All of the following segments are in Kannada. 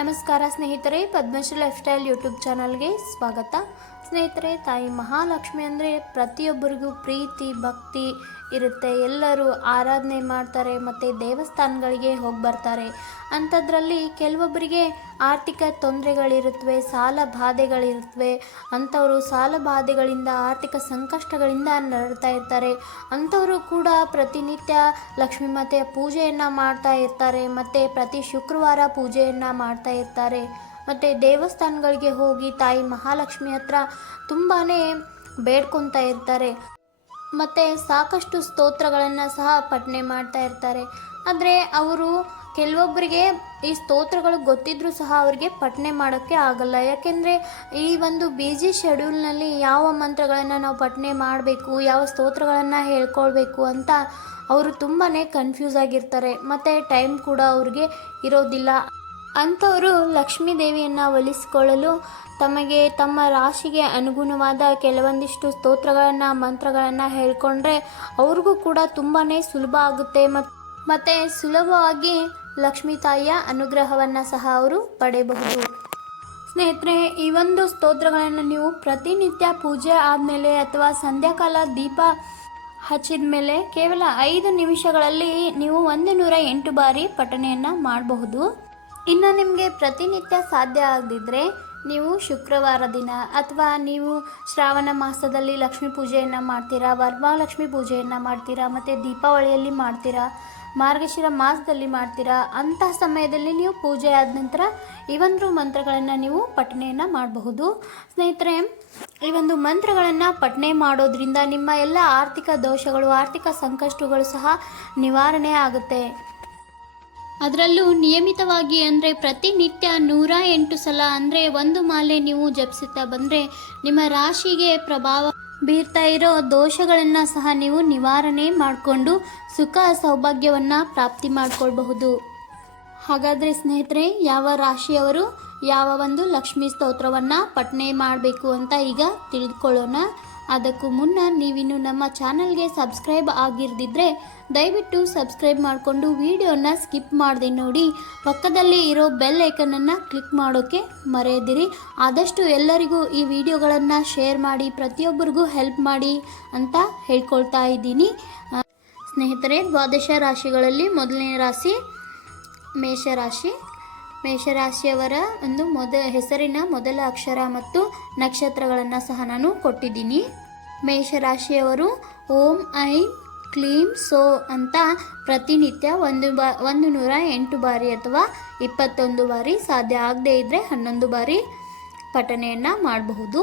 ನಮಸ್ಕಾರ ಸ್ನೇಹಿತರೆ, ಪದ್ಮಶ್ರೀ ಲೈಫ್ ಸ್ಟೈಲ್ ಯೂಟ್ಯೂಬ್ ಚಾನಲ್ಗೆ ಸ್ವಾಗತ. ಸ್ನೇಹಿತರೆ, ತಾಯಿ ಮಹಾಲಕ್ಷ್ಮಿ ಅಂದರೆ ಪ್ರತಿಯೊಬ್ಬರಿಗೂ ಪ್ರೀತಿ, ಭಕ್ತಿ ಇರುತ್ತೆ. ಎಲ್ಲರೂ ಆರಾಧನೆ ಮಾಡ್ತಾರೆ ಮತ್ತು ದೇವಸ್ಥಾನಗಳಿಗೆ ಹೋಗಿ ಬರ್ತಾರೆ. ಅಂಥದ್ರಲ್ಲಿ ಕೆಲವೊಬ್ಬರಿಗೆ ಆರ್ಥಿಕ ತೊಂದರೆಗಳಿರುತ್ತವೆ ಸಾಲ ಬಾಧೆಗಳಿರುತ್ತವೆ ಅಂಥವರು ಸಾಲ ಬಾಧೆಗಳಿಂದ, ಆರ್ಥಿಕ ಸಂಕಷ್ಟಗಳಿಂದ ನರಡ್ತಾ ಇರ್ತಾರೆ. ಅಂಥವರು ಕೂಡ ಪ್ರತಿನಿತ್ಯ ಲಕ್ಷ್ಮೀ ಮಾತೆಯ ಪೂಜೆಯನ್ನು ಮಾಡ್ತಾ ಇರ್ತಾರೆ, ಮತ್ತು ಪ್ರತಿ ಶುಕ್ರವಾರ ಪೂಜೆಯನ್ನು ಮಾಡ್ತಾ ಇರ್ತಾರೆ. ಮತ್ತು ದೇವಸ್ಥಾನಗಳಿಗೆ ಹೋಗಿ ತಾಯಿ ಮಹಾಲಕ್ಷ್ಮಿ ಹತ್ರ ತುಂಬಾ ಬೇಡ್ಕೊತಾ ಇರ್ತಾರೆ. ಮತ್ತು ಸಾಕಷ್ಟು ಸ್ತೋತ್ರಗಳನ್ನು ಸಹ ಪಠನೆ ಮಾಡ್ತಾ ಇರ್ತಾರೆ. ಆದರೆ ಅವರು ಕೆಲವೊಬ್ಬರಿಗೆ ಈ ಸ್ತೋತ್ರಗಳು ಗೊತ್ತಿದ್ರೂ ಸಹ ಅವರಿಗೆ ಪಠನೆ ಮಾಡೋಕ್ಕೆ ಆಗಲ್ಲ. ಯಾಕೆಂದರೆ ಈ ಒಂದು ಬಿಜಿ ಶೆಡ್ಯೂಲ್ನಲ್ಲಿ ಯಾವ ಮಂತ್ರಗಳನ್ನು ನಾವು ಪಠನೆ ಮಾಡಬೇಕು, ಯಾವ ಸ್ತೋತ್ರಗಳನ್ನು ಹೇಳ್ಕೊಳ್ಬೇಕು ಅಂತ ಅವರು ತುಂಬಾ ಕನ್ಫ್ಯೂಸ್ ಆಗಿರ್ತಾರೆ. ಮತ್ತು ಟೈಮ್ ಕೂಡ ಅವ್ರಿಗೆ ಇರೋದಿಲ್ಲ. ಅಂಥವರು ಲಕ್ಷ್ಮೀ ದೇವಿಯನ್ನು ಒಲಿಸಿಕೊಳ್ಳಲು ತಮಗೆ ತಮ್ಮ ರಾಶಿಗೆ ಅನುಗುಣವಾದ ಕೆಲವೊಂದಿಷ್ಟು ಸ್ತೋತ್ರಗಳನ್ನು, ಮಂತ್ರಗಳನ್ನು ಹೇಳಿಕೊಂಡ್ರೆ ಅವ್ರಿಗೂ ಕೂಡ ತುಂಬಾ ಸುಲಭ ಆಗುತ್ತೆ. ಮತ್ತು ಮತ್ತು ಸುಲಭವಾಗಿ ಲಕ್ಷ್ಮೀ ತಾಯಿಯ ಅನುಗ್ರಹವನ್ನು ಸಹ ಅವರು ಪಡೆಯಬಹುದು. ಸ್ನೇಹಿತರೆ, ಈ ಒಂದು ಸ್ತೋತ್ರಗಳನ್ನು ನೀವು ಪ್ರತಿನಿತ್ಯ ಪೂಜೆ ಆದಮೇಲೆ ಅಥವಾ ಸಂಧ್ಯಾಕಾಲ ದೀಪ ಹಚ್ಚಿದ ಮೇಲೆ ಕೇವಲ ಐದು ನಿಮಿಷಗಳಲ್ಲಿ ನೀವು ಒಂದು ನೂರ ಎಂಟು ಬಾರಿ ಪಠಣೆಯನ್ನು ಮಾಡಬಹುದು. ಇನ್ನು ನಿಮಗೆ ಪ್ರತಿನಿತ್ಯ ಸಾಧ್ಯ ಆಗದಿದ್ದರೆ ನೀವು ಶುಕ್ರವಾರ ದಿನ ಅಥವಾ ನೀವು ಶ್ರಾವಣ ಮಾಸದಲ್ಲಿ ಲಕ್ಷ್ಮೀ ಪೂಜೆಯನ್ನು ಮಾಡ್ತೀರಾ, ವರಮಹಾಲಕ್ಷ್ಮಿ ಪೂಜೆಯನ್ನು ಮಾಡ್ತೀರಾ, ಮತ್ತು ದೀಪಾವಳಿಯಲ್ಲಿ ಮಾಡ್ತೀರಾ, ಮಾರ್ಗಶಿರ ಮಾಸದಲ್ಲಿ ಮಾಡ್ತೀರಾ ಅಂತಹ ಸಮಯದಲ್ಲಿ ನೀವು ಪೂಜೆ ಆದ ನಂತರ ಈ ಒಂದು ಮಂತ್ರಗಳನ್ನು ನೀವು ಪಠಣೆಯನ್ನು ಮಾಡಬಹುದು. ಸ್ನೇಹಿತರೆ, ಈ ಒಂದು ಮಂತ್ರಗಳನ್ನು ಪಠಣೆ ಮಾಡೋದ್ರಿಂದ ನಿಮ್ಮ ಎಲ್ಲ ಆರ್ಥಿಕ ದೋಷಗಳು, ಆರ್ಥಿಕ ಸಂಕಷ್ಟಗಳು ಸಹ ನಿವಾರಣೆ ಆಗುತ್ತೆ. ಅದರಲ್ಲೂ ನಿಯಮಿತವಾಗಿ ಅಂದರೆ ಪ್ರತಿನಿತ್ಯ ನೂರ ಎಂಟು ಸಲ ಅಂದರೆ ಒಂದು ಮಾಲೆ ನೀವು ಜಪಿಸುತ್ತಾ ಬಂದರೆ ನಿಮ್ಮ ರಾಶಿಗೆ ಪ್ರಭಾವ ಬೀರ್ತಾ ಇರೋ ದೋಷಗಳನ್ನು ಸಹ ನೀವು ನಿವಾರಣೆ ಮಾಡಿಕೊಂಡು ಸುಖ ಸೌಭಾಗ್ಯವನ್ನು ಪ್ರಾಪ್ತಿ ಮಾಡಿಕೊಳ್ಬಹುದು. ಹಾಗಾದರೆ ಸ್ನೇಹಿತರೆ, ಯಾವ ರಾಶಿಯವರು ಯಾವ ಒಂದು ಲಕ್ಷ್ಮೀ ಸ್ತೋತ್ರವನ್ನು ಪಠನೆ ಮಾಡಬೇಕು ಅಂತ ಈಗ ತಿಳಿದುಕೊಳ್ಳೋಣ ಅದಕ್ಕೂ ಮುನ್ನ ನೀವಿನ್ನು ನಮ್ಮ ಚಾನಲ್ಗೆ ಸಬ್ಸ್ಕ್ರೈಬ್ ಆಗಿರ್ದಿದ್ರೆ ದಯವಿಟ್ಟು ಸಬ್ಸ್ಕ್ರೈಬ್ ಮಾಡಿಕೊಂಡು ವಿಡಿಯೋನ ಸ್ಕಿಪ್ ಮಾಡದೆ ನೋಡಿ. ಪಕ್ಕದಲ್ಲಿ ಇರೋ ಬೆಲ್ ಐಕನನ್ನು ಕ್ಲಿಕ್ ಮಾಡೋಕ್ಕೆ ಮರೆಯದಿರಿ. ಆದಷ್ಟು ಎಲ್ಲರಿಗೂ ಈ ವಿಡಿಯೋಗಳನ್ನು ಶೇರ್ ಮಾಡಿ, ಪ್ರತಿಯೊಬ್ಬರಿಗೂ ಹೆಲ್ಪ್ ಮಾಡಿ ಅಂತ ಹೇಳ್ಕೊಳ್ತಾ ಇದ್ದೀನಿ. ಸ್ನೇಹಿತರೆ, ದ್ವಾದಶ ರಾಶಿಗಳಲ್ಲಿ ಮೊದಲನೇ ರಾಶಿ ಮೇಷರಾಶಿ ಮೇಷರಾಶಿಯವರ ಒಂದು ಮೊದ, ಹೆಸರಿನ ಮೊದಲ ಅಕ್ಷರ ಮತ್ತು ನಕ್ಷತ್ರಗಳನ್ನು ಸಹ ನಾನು ಕೊಟ್ಟಿದ್ದೀನಿ. ಮೇಷರಾಶಿಯವರು ಓಂ, ಐ, ಕ್ಲೀಂ, ಸೋ ಅಂತ ಪ್ರತಿನಿತ್ಯ ಒಂದು ಬಾ, ಒಂದು ನೂರ ಎಂಟು ಬಾರಿ ಅಥವಾ ಇಪ್ಪತ್ತೊಂದು ಬಾರಿ ಸಾಧ್ಯ ಆಗದೇ ಇದ್ದರೆ ಹನ್ನೊಂದು ಬಾರಿ ಪಠನೆಯನ್ನು ಮಾಡಬಹುದು.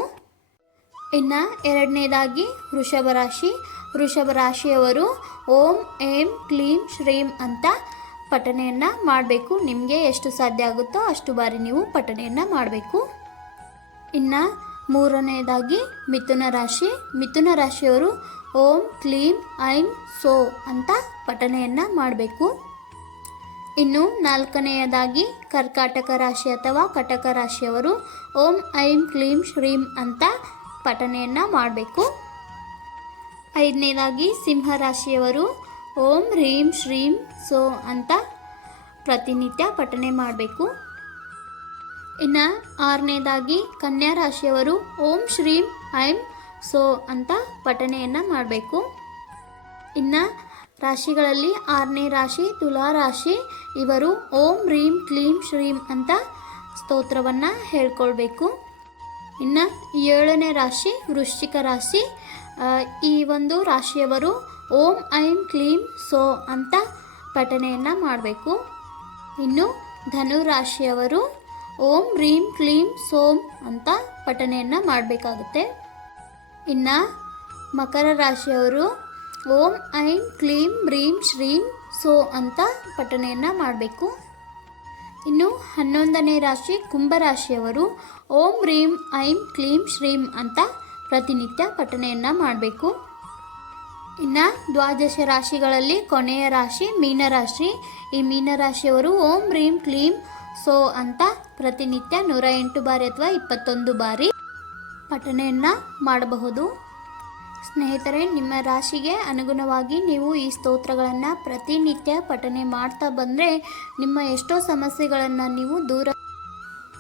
ಇನ್ನು ಎರಡನೇದಾಗಿ ವೃಷಭ ರಾಶಿ. ವೃಷಭ ರಾಶಿಯವರು ಓಂ ಏಂ ಕ್ಲೀಂ, ಶ್ರೀಂ ಅಂತ ಪಠನೆಯನ್ನು ಮಾಡಬೇಕು. ನಿಮಗೆ ಎಷ್ಟು ಸಾಧ್ಯ ಆಗುತ್ತೋ ಅಷ್ಟು ಬಾರಿ ನೀವು ಪಠಣೆಯನ್ನು ಮಾಡಬೇಕು. ಇನ್ನು ಮೂರನೆಯದಾಗಿ ಮಿಥುನ ರಾಶಿ. ಮಿಥುನ ರಾಶಿಯವರು ಓಂ, ಕ್ಲೀಂ, ಐಂ, ಸೋ ಅಂತ ಪಠಣೆಯನ್ನು ಮಾಡಬೇಕು. ಇನ್ನು ನಾಲ್ಕನೆಯದಾಗಿ ಕರ್ಕಾಟಕ ರಾಶಿ ಅಥವಾ ಕಟಕ ರಾಶಿಯವರು ಓಂ, ಐಂ, ಕ್ಲೀಂ, ಶ್ರೀಂ ಅಂತ ಪಠಣೆಯನ್ನು ಮಾಡಬೇಕು. ಐದನೇದಾಗಿ ಸಿಂಹ ರಾಶಿಯವರು ಓಂ ಹ್ರೀಂ ಶ್ರೀಂ ಸೋ ಅಂತ ಪ್ರತಿನಿತ್ಯ ಪಠನೆ ಮಾಡಬೇಕು. ಇನ್ನು ಆರನೇದಾಗಿ ಕನ್ಯಾ ರಾಶಿಯವರು ಓಂ ಶ್ರೀಂ, ಐಂ, ಸೋ ಅಂತ ಪಠನೆಯನ್ನು ಮಾಡಬೇಕು. ಇನ್ನು ರಾಶಿಗಳಲ್ಲಿ ಆರನೇ ರಾಶಿ, ತುಲಾ ರಾಶಿ, ಇವರು ಓಂ ರೀಂ ಕ್ಲೀಂ ಶ್ರೀಂ ಅಂತ ಸ್ತೋತ್ರವನ್ನು ಹೇಳ್ಕೊಳ್ಬೇಕು. ಇನ್ನು ಏಳನೇ ರಾಶಿ ವೃಶ್ಚಿಕ ರಾಶಿ ಈ ಒಂದು ರಾಶಿಯವರು ಓಂ ಐಂ ಕ್ಲೀಂ ಸೋ ಅಂತ ಪಠನೆಯನ್ನು ಮಾಡಬೇಕು. ಇನ್ನು ಧನು ರಾಶಿಯವರು ಓಂ ರೀಂ ಕ್ಲೀಂ ಸೋಂ ಅಂತ ಪಠನೆಯನ್ನು ಮಾಡಬೇಕಾಗುತ್ತೆ. ಇನ್ನು ಮಕರ ರಾಶಿಯವರು ಓಂ ಐಂ ಕ್ಲೀಂ ರೀಂ ಶ್ರೀಂ ಸೋ ಅಂತ ಪಠನೆಯನ್ನು ಮಾಡಬೇಕು. ಇನ್ನು ಹನ್ನೊಂದನೇ ರಾಶಿ ಕುಂಭರಾಶಿಯವರು ಓಂ ರೀಂ ಐಂ ಕ್ಲೀಂ ಶ್ರೀಂ ಅಂತ ಪ್ರತಿನಿತ್ಯ ಪಠನೆಯನ್ನು ಮಾಡಬೇಕು. ಇನ್ನು ದ್ವಾದಶ ರಾಶಿಗಳಲ್ಲಿ ಕೊನೆಯ ರಾಶಿ ಮೀನರಾಶಿ. ಈ ಮೀನರಾಶಿಯವರು ಓಂ ರೀಂ ಕ್ಲೀಂ ಸೋ ಅಂತ ಪ್ರತಿನಿತ್ಯ ನೂರ ಎಂಟು ಬಾರಿ ಅಥವಾ ಇಪ್ಪತ್ತೊಂದು ಬಾರಿ ಪಠನೆಯನ್ನು ಮಾಡಬಹುದು. ಸ್ನೇಹಿತರೆ, ನಿಮ್ಮ ರಾಶಿಗೆ ಅನುಗುಣವಾಗಿ ನೀವು ಈ ಸ್ತೋತ್ರಗಳನ್ನು ಪ್ರತಿನಿತ್ಯ ಪಠನೆ ಮಾಡ್ತಾ ಬಂದರೆ ನಿಮ್ಮ ಎಷ್ಟೋ ಸಮಸ್ಯೆಗಳನ್ನು ನೀವು ದೂರ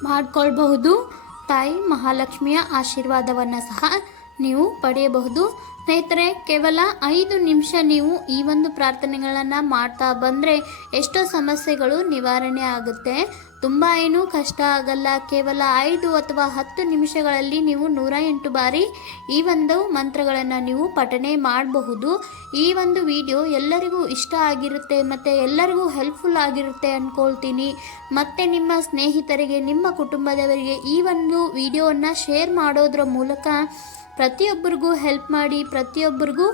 ಮಾಡಿಕೊಳ್ಬಹುದು. ತಾಯಿ ಮಹಾಲಕ್ಷ್ಮಿಯ ಆಶೀರ್ವಾದವನ್ನು ಸಹ ನೀವು ಪಡೆಯಬಹುದು. ಸ್ನೇಹಿತರೆ, ಕೇವಲ ಐದು ನಿಮಿಷ ನೀವು ಈ ಒಂದು ಪ್ರಾರ್ಥನೆಗಳನ್ನು ಮಾಡ್ತಾ ಬಂದರೆ ಎಷ್ಟೋ ಸಮಸ್ಯೆಗಳು ನಿವಾರಣೆ ಆಗುತ್ತೆ. ತುಂಬ ಏನೂ ಕಷ್ಟ ಆಗಲ್ಲ. ಕೇವಲ ಐದು ಅಥವಾ ಹತ್ತು ನಿಮಿಷಗಳಲ್ಲಿ ನೀವು ನೂರ ಎಂಟು ಬಾರಿ ಈ ಒಂದು ಮಂತ್ರಗಳನ್ನು ನೀವು ಪಠನೆ ಮಾಡಬಹುದು. ಈ ಒಂದು ವಿಡಿಯೋ ಎಲ್ಲರಿಗೂ ಇಷ್ಟ ಆಗಿರುತ್ತೆ, ಮತ್ತು ಎಲ್ಲರಿಗೂ ಹೆಲ್ಪ್ಫುಲ್ ಆಗಿರುತ್ತೆ ಅಂದ್ಕೊಳ್ತೀನಿ ಮತ್ತು ನಿಮ್ಮ ಸ್ನೇಹಿತರಿಗೆ, ನಿಮ್ಮ ಕುಟುಂಬದವರಿಗೆ ಈ ಒಂದು ವಿಡಿಯೋವನ್ನು ಶೇರ್ ಮಾಡೋದ್ರ ಮೂಲಕ ಪ್ರತಿಯೊಬ್ಬರಿಗೂ ಹೆಲ್ಪ್ ಮಾಡಿ ಪ್ರತಿಯೊಬ್ಬರಿಗೂ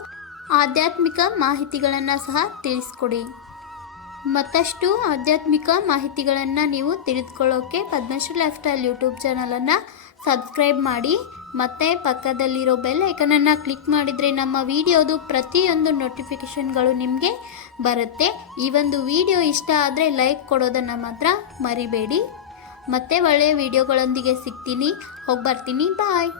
ಆಧ್ಯಾತ್ಮಿಕ ಮಾಹಿತಿಗಳನ್ನು ಸಹ ತಿಳಿಸ್ಕೊಡಿ. ಮತ್ತಷ್ಟು ಆಧ್ಯಾತ್ಮಿಕ ಮಾಹಿತಿಗಳನ್ನು ನೀವು ತಿಳಿದುಕೊಳ್ಳೋಕೆ ಪದ್ಮಶ್ರೀ ಲೈಫ್ ಸ್ಟೈಲ್ ಯೂಟ್ಯೂಬ್ ಚಾನಲನ್ನು ಸಬ್ಸ್ಕ್ರೈಬ್ ಮಾಡಿ, ಮತ್ತು ಪಕ್ಕದಲ್ಲಿರೋ ಬೆಲ್ ಐಕನನ್ನು ಕ್ಲಿಕ್ ಮಾಡಿದರೆ ನಮ್ಮ ವಿಡಿಯೋದು ಪ್ರತಿಯೊಂದು ನೋಟಿಫಿಕೇಷನ್ಗಳು ನಿಮಗೆ ಬರುತ್ತೆ. ಈ ಒಂದು ವಿಡಿಯೋ ಇಷ್ಟ ಆದರೆ ಲೈಕ್ ಕೊಡೋದನ್ನು ಮಾತ್ರ ಮರಿಬೇಡಿ. ಮತ್ತೆ ಒಳ್ಳೆಯ ವಿಡಿಯೋಗಳೊಂದಿಗೆ ಸಿಗ್ತೀನಿ. ಹೋಗಿ ಬರ್ತೀನಿ ಬಾಯ್